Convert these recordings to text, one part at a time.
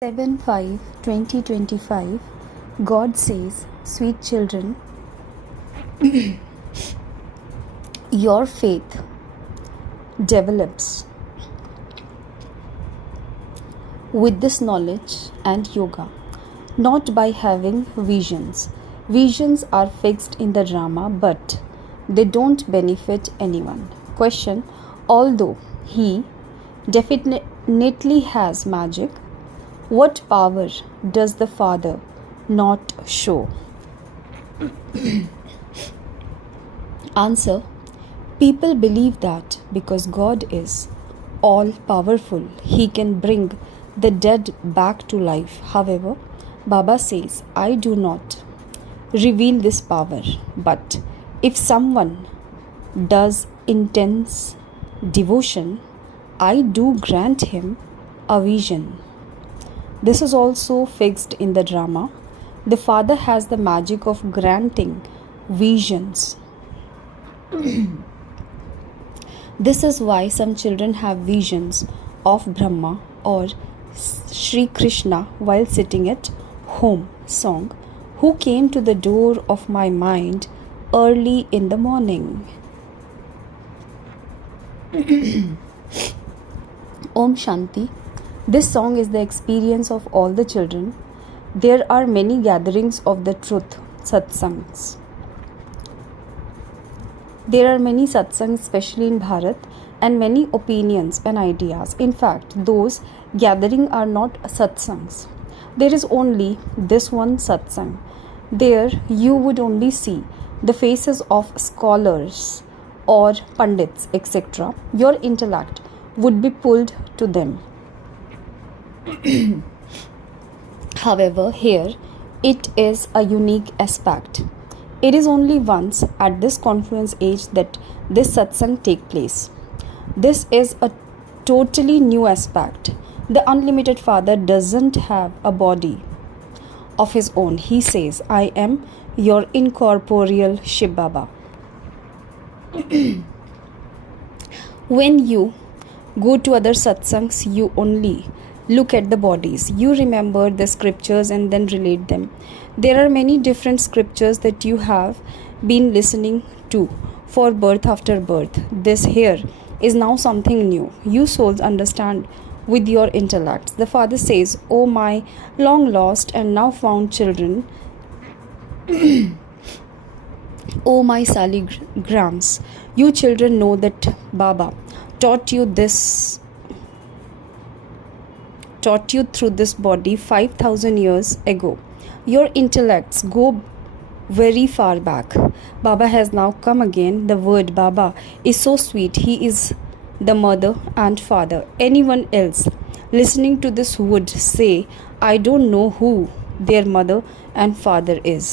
7/5/2025, God says, "Sweet children, your faith develops with this knowledge and yoga, not by having visions. Visions are fixed in the drama, but they don't benefit anyone." Question: although he definitely has magic, what power does the Father not show? Answer: people believe that because God is all powerful, He can bring the dead back to life. However, Baba says, "I do not reveal this power, but if someone does intense devotion, I do grant him a vision." This is also fixed in the drama. The Father has the magic of granting visions. This is why some children have visions of Brahma or Sri Krishna while sitting at home. Song: who came to the door of my mind early in the morning. Om Shanti. This song is the experience of all the children. There are many gatherings of the truth, satsangs. There are many satsangs, especially in Bharat, and many opinions and ideas. In fact, those gatherings are not satsangs. There is only this one satsang. There you would only see the faces of scholars or pandits, etc. Your intellect would be pulled to them. However, here it is a unique aspect. It is only once at this confluence age that this satsang take place. This is a totally new aspect. The unlimited Father doesn't have a body of his own. He says, "I am your incorporeal Shiv Baba." When you go to other satsangs, you only look at the bodies. You remember the scriptures and then relate them. There are many different scriptures that you have been listening to for birth after birth. This here is now something new. You souls understand with your intellects. The Father says, "Oh my long lost and now found children, oh my saligrams, you children know that Baba taught you through this body 5,000 years ago. Your intellects go very far back. Baba has now come again. The word Baba is so sweet. He is the mother and father. Anyone else listening to this would say, "I don't know who their mother and father is."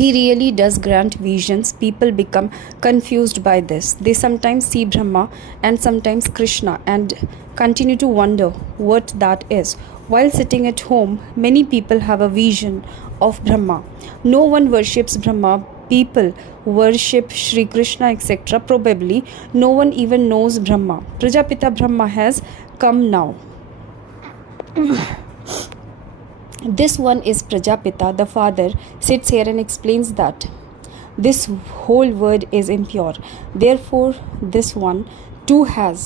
He really does grant visions. People become confused by this. They sometimes see Brahma and sometimes Krishna and continue to wonder what that is. While sitting at home, many people have a vision of Brahma. No one worships Brahma. People worship Sri Krishna, etc. Probably no one even knows Brahma. Prajapita Brahma has come now. This one is Prajapita. The Father sits here and explains that this whole world is impure. Therefore, this one too has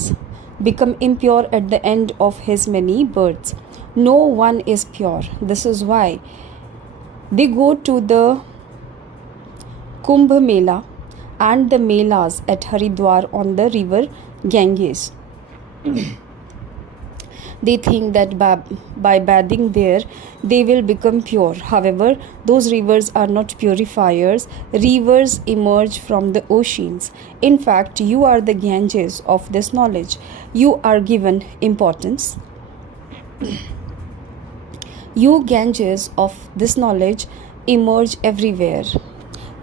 become impure at the end of his many births. No one is pure. This is why they go to the Kumbh Mela and the Melas at Haridwar on the river Ganges. They think that by bathing there, they will become pure. However, those rivers are not purifiers. Rivers emerge from the oceans. In fact, you are the Ganges of this knowledge. You are given importance. You Ganges of this knowledge emerge everywhere.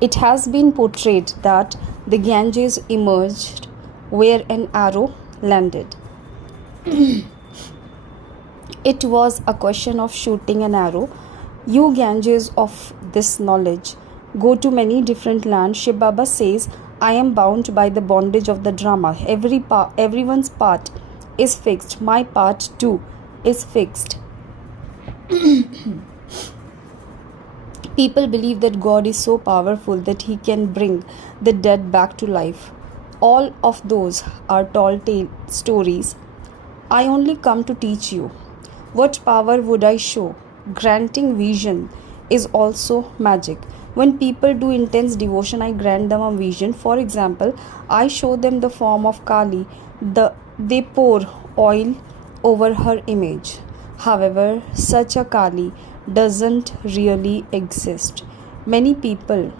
It has been portrayed that the Ganges emerged where an arrow landed. It was a question of shooting an arrow. You Ganges of this knowledge go to many different lands. Shiv Baba says, "I am bound by the bondage of the drama. Everyone's path is fixed. My part too is fixed. People believe that God is so powerful that he can bring the dead back to life. All of those are tall tale stories. I only come to teach you. What power would I show? Granting vision is also magic. When people do intense devotion, I grant them a vision. For example, I show them the form of Kali. They pour oil over her image. However, such a Kali doesn't really exist. Many people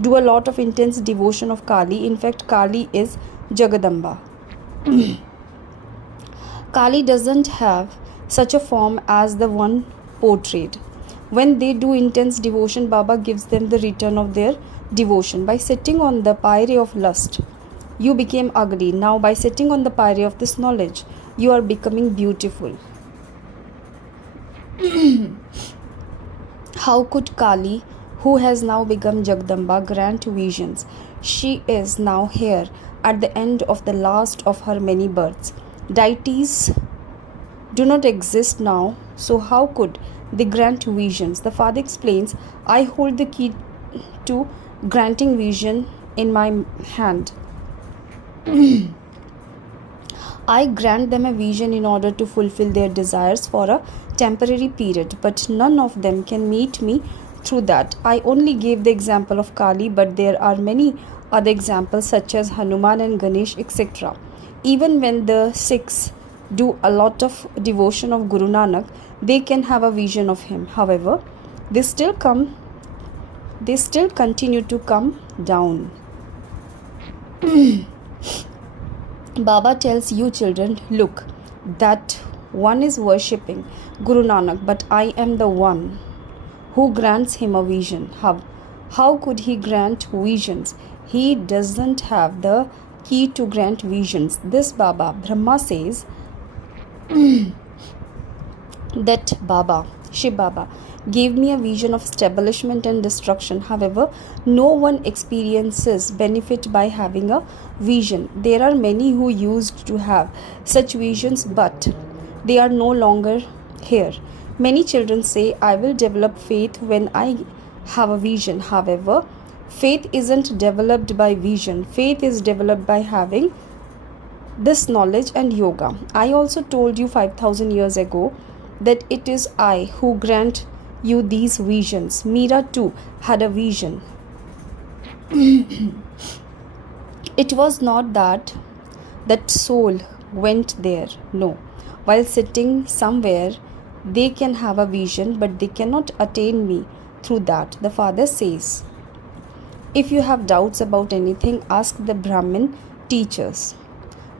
do a lot of intense devotion of Kali. In fact, Kali is Jagadamba. Kali doesn't have such a form as the one portrayed. When they do intense devotion, Baba gives them the return of their devotion. By sitting on the pyre of lust, you became ugly. Now, by sitting on the pyre of this knowledge, you are becoming beautiful. How could Kali, who has now become Jagdamba, grant visions? She is now here at the end of the last of her many births. Deities do not exist now, so how could they grant visions? The father explains, I hold the key to granting vision in my hand. I grant them a vision in order to fulfill their desires for a temporary period, but none of them can meet me through that. I only gave the example of Kali, but there are many other examples such as Hanuman and Ganesh, etc. Even when the Sikhs do a lot of devotion of Guru Nanak, they can have a vision of him. However, they still continue to come down. Baba tells you children, look, that one is worshipping Guru Nanak, but I am the one who grants him a vision. How could he grant visions? He doesn't have the key to grant visions. This Baba, Brahma says that Shiv Baba, gave me a vision of establishment and destruction. However, no one experiences benefit by having a vision. There are many who used to have such visions, but they are no longer here. Many children say, I will develop faith when I have a vision. However, faith isn't developed by vision. Faith is developed by having this knowledge and yoga. I also told you 5,000 years ago that it is I who grant you these visions. Meera too had a vision. It was not that soul went there. No. While sitting somewhere, they can have a vision, but they cannot attain me through that. The father says, if you have doubts about anything, ask the Brahmin teachers.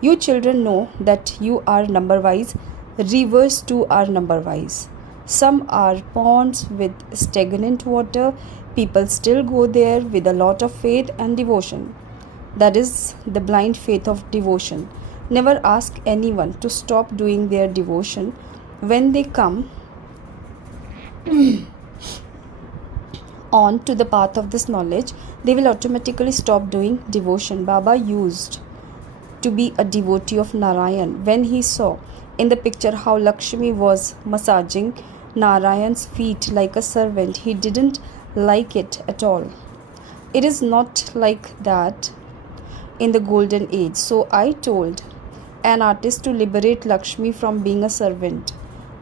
You children know that you are number-wise. Rivers too are number-wise. Some are ponds with stagnant water. People still go there with a lot of faith and devotion. That is the blind faith of devotion. Never ask anyone to stop doing their devotion. When they come on to the path of this knowledge, they will automatically stop doing devotion. Baba used to be a devotee of Narayan. When he saw in the picture how Lakshmi was massaging Narayan's feet like a servant, he didn't like it at all. It is not like that in the golden age. So I told an artist to liberate Lakshmi from being a servant.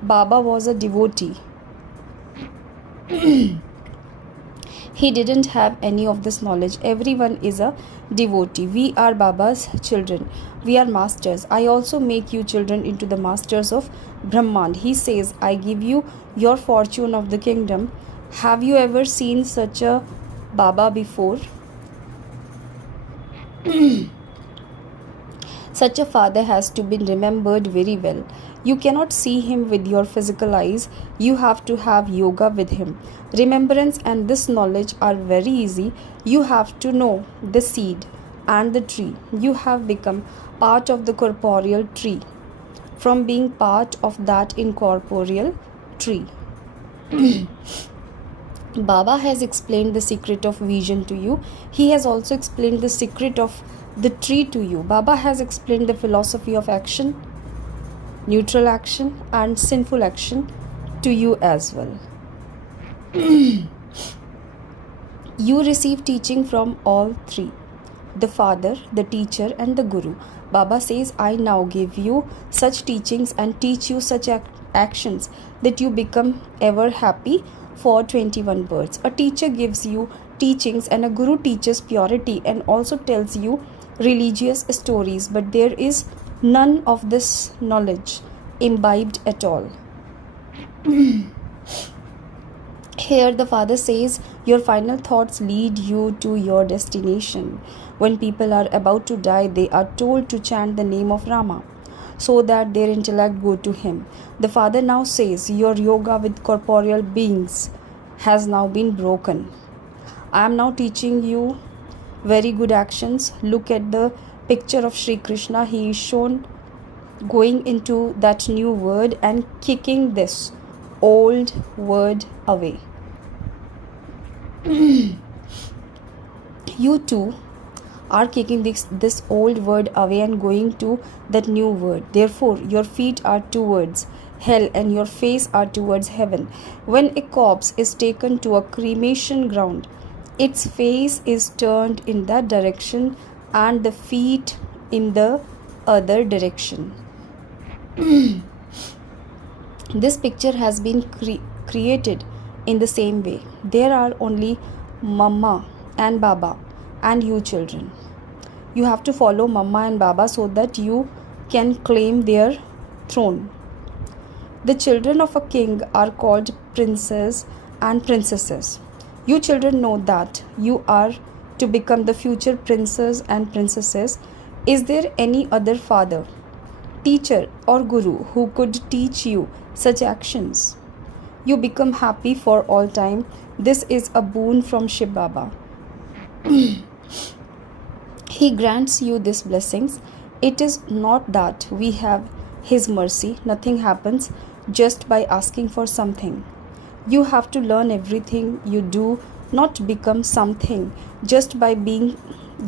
Baba was a devotee. He didn't have any of this knowledge. Everyone is a devotee. We are Baba's children. We are masters. I also make you children into the masters of Brahman. He says, I give you your fortune of the kingdom. Have you ever seen such a Baba before? Such a father has to be remembered very well. You cannot see him with your physical eyes. You have to have yoga with him. Remembrance and this knowledge are very easy. You have to know the seed and the tree. You have become part of the corporeal tree from being part of that incorporeal tree. Baba has explained the secret of vision to you. He has also explained the secret of the tree to you. Baba has explained the philosophy of action neutral action, and sinful action to you as well. You receive teaching from all three, the Father, the teacher, and the Guru. Baba says, I now give you such teachings and teach you such actions that you become ever happy for 21 births. A teacher gives you teachings and a Guru teaches purity and also tells you religious stories, but there is none of this knowledge imbibed at all. Here the Father says, your final thoughts lead you to your destination. When people are about to die, they are told to chant the name of Rama so that their intellect go to him. The Father now says, your yoga with corporeal beings has now been broken. I am now teaching you very good actions. Look at the picture of Sri Krishna. He is shown going into that new word and kicking this old word away. You too are kicking this old word away and going to that new word. Therefore, your feet are towards hell and your face are towards heaven. When a corpse is taken to a cremation ground, its face is turned in that direction and the feet in the other direction. This picture has been created in the same way. There are only Mama and Baba and you children. You have to follow Mama and Baba so that you can claim their throne. The children of a king are called princes and princesses. You children know that you are to become the future princes and princesses. Is there any other father, teacher or guru who could teach you such actions? You become happy for all time. This is a boon from Shiv Baba. He grants you these blessings. It is not that we have his mercy. Nothing happens just by asking for something. You have to learn everything you do, not become something just by being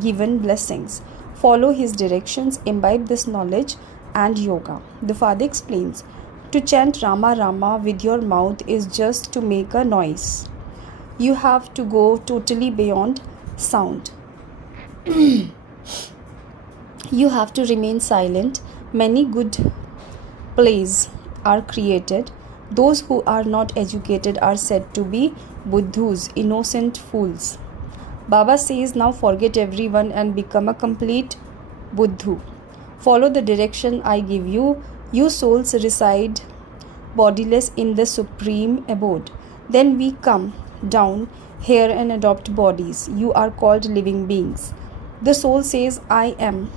given blessings. Follow his directions, imbibe this knowledge and yoga. The Father explains, to chant Rama Rama with your mouth is just to make a noise. You have to go totally beyond sound. You have to remain silent. Many good plays are created. Those who are not educated are said to be buddhus, innocent fools. Baba says, now forget everyone and become a complete buddhu. Follow the direction I give you. You souls reside bodiless in the supreme abode. Then we come down here and adopt bodies. You are called living beings. The soul says, I am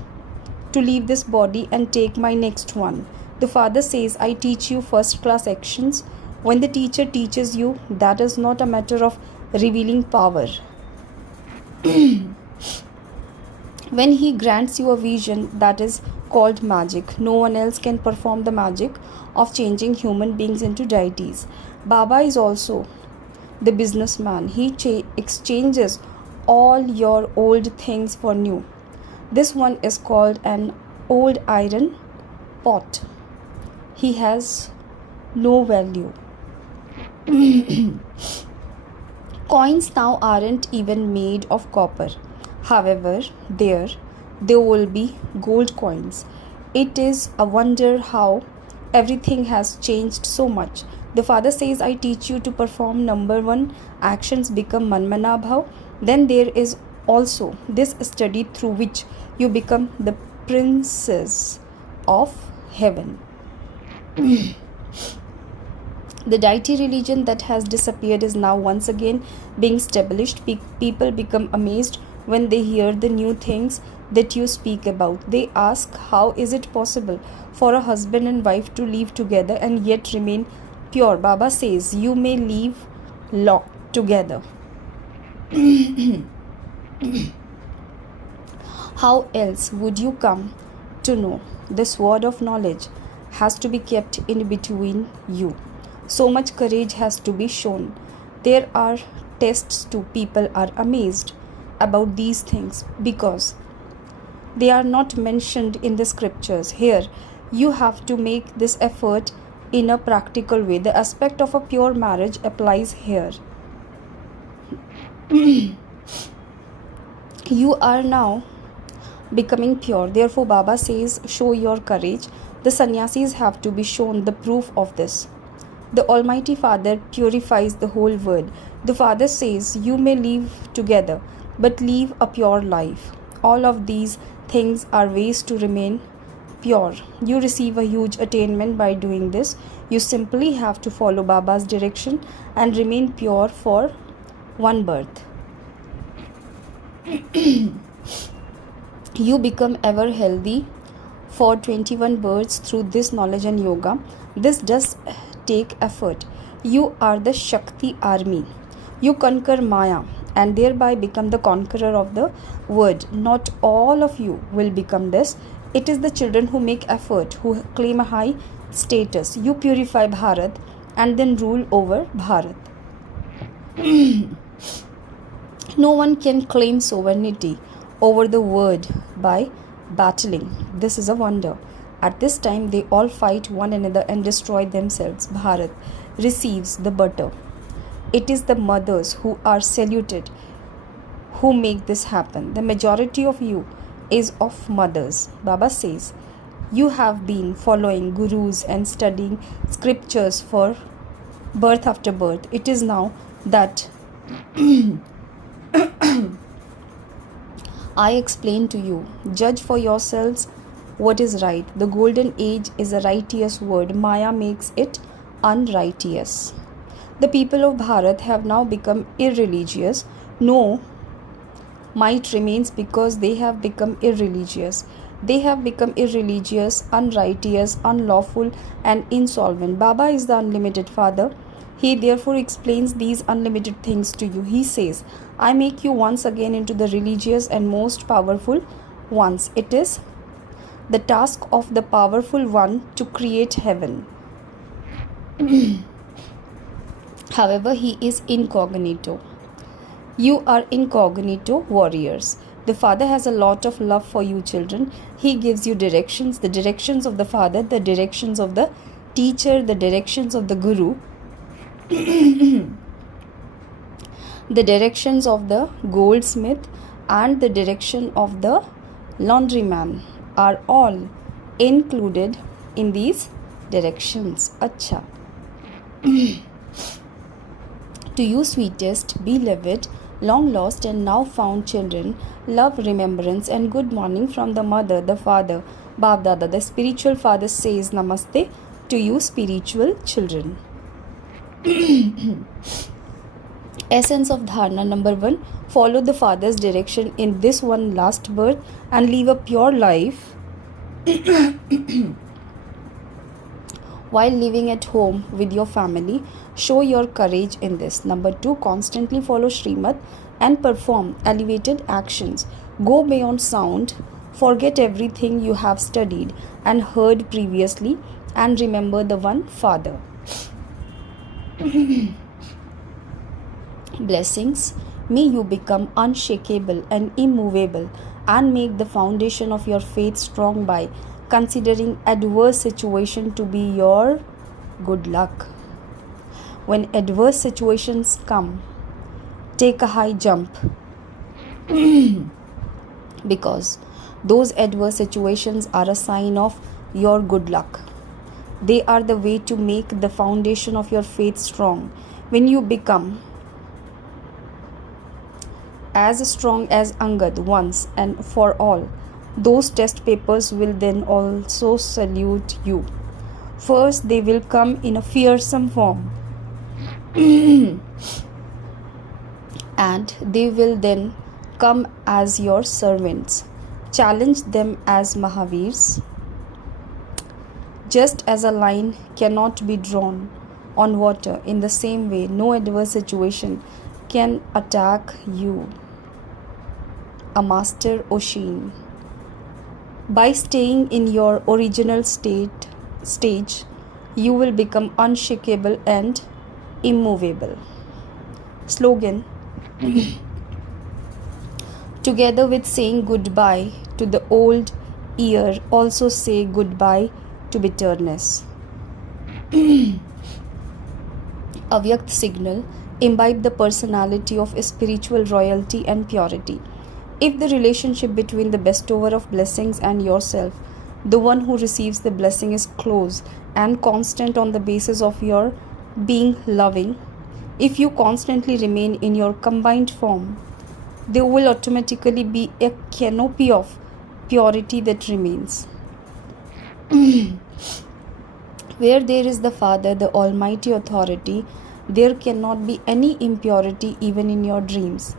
to leave this body and take my next one. The Father says, I teach you first class actions. When the teacher teaches you, that is not a matter of revealing power. When he grants you a vision, that is called magic. No one else can perform the magic of changing human beings into deities. Baba is also the businessman. He exchanges all your old things for new. This one is called an old iron pot. He has no value. Coins now aren't even made of copper. However, there will be gold coins. It is a wonder how everything has changed so much. The Father says, I teach you to perform number 1 actions, become Manmana Bhav. Then there is also this study through which you become the princes of heaven. The deity religion that has disappeared is now once again being established. People become amazed when they hear the new things that you speak about. They ask, how is it possible for a husband and wife to live together and yet remain pure? Baba says, you may live together. How else would you come to know? This word of knowledge has to be kept in between you. So much courage has to be shown. There are tests too. People are amazed about these things because they are not mentioned in the scriptures. Here, You have to make this effort in a practical way. The aspect of a pure marriage applies here. You are now becoming pure. Therefore, Baba says, show your courage. The sannyasis have to be shown the proof of this. The Almighty Father purifies the whole world. The Father says, you may live together, but live a pure life. All of these things are ways to remain pure. You receive a huge attainment by doing this. You simply have to follow Baba's direction and remain pure for one birth. You become ever healthy for 21 births through this knowledge and yoga. This does take effort. You are the Shakti army. You conquer Maya and thereby become the conqueror of the world. Not all of you will become this. It is the children who make effort, who claim a high status. You purify Bharat and then rule over Bharat. No one can claim sovereignty over the world by battling. This is a wonder. At this time, they all fight one another and destroy themselves. Bharat receives the butter. It is the mothers who are saluted who make this happen. The majority of you is of mothers. Baba says, you have been following gurus and studying scriptures for birth after birth. It is now that I explain to you. Judge for yourselves what is right. The golden age is a righteous word. Maya makes it unrighteous. The people of Bharat have now become irreligious. No might remains because they have become irreligious. They have become irreligious, unrighteous, unlawful, and insolvent. Baba is the unlimited Father. He therefore explains these unlimited things to you. He says, I make you once again into the religious and most powerful ones. It is the task of the powerful one to create heaven. However, he is incognito. You are incognito warriors. The Father has a lot of love for you children. He gives you directions, the directions of the Father, the directions of the teacher, the directions of the Guru, the directions of the goldsmith, and the direction of the laundryman are all included in these directions. Acha. To you sweetest, beloved, long lost and now found children, love, remembrance and good morning from the mother, the father, Bab Dada. The spiritual father says Namaste to you spiritual children. Essence of Dharana number 1. Follow the father's direction in this one last birth and live a pure life while living at home with your family. Show your courage in this. Number 2. Constantly follow Srimad and perform elevated actions. Go beyond sound. Forget everything you have studied and heard previously and remember the one Father. Blessings. May you become unshakable and immovable and make the foundation of your faith strong by considering adverse situation to be your good luck. When adverse situations come, take a high jump because those adverse situations are a sign of your good luck. They are the way to make the foundation of your faith strong. When you become as strong as Angad once and for all, those test papers will then also salute you. First, they will come in a fearsome form and they will then come as your servants. Challenge them as Mahavirs. Just as a line cannot be drawn on water, in the same way, no adverse situation can attack you. A master Oshin. By staying in your original stage, you will become unshakable and immovable. Slogan. Together with saying goodbye to the old year, also say goodbye to bitterness. Avyakt signal imbibe the personality of spiritual royalty and purity. If the relationship between the bestower of blessings and yourself, the one who receives the blessing, is close and constant on the basis of your being loving, if you constantly remain in your combined form, there will automatically be a canopy of purity that remains. Where there is the Father, the Almighty Authority, there cannot be any impurity even in your dreams.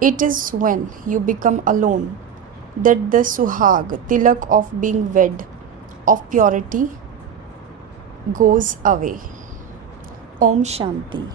It is when you become alone that the suhag, tilak of being wed, of purity, goes away. Om Shanti.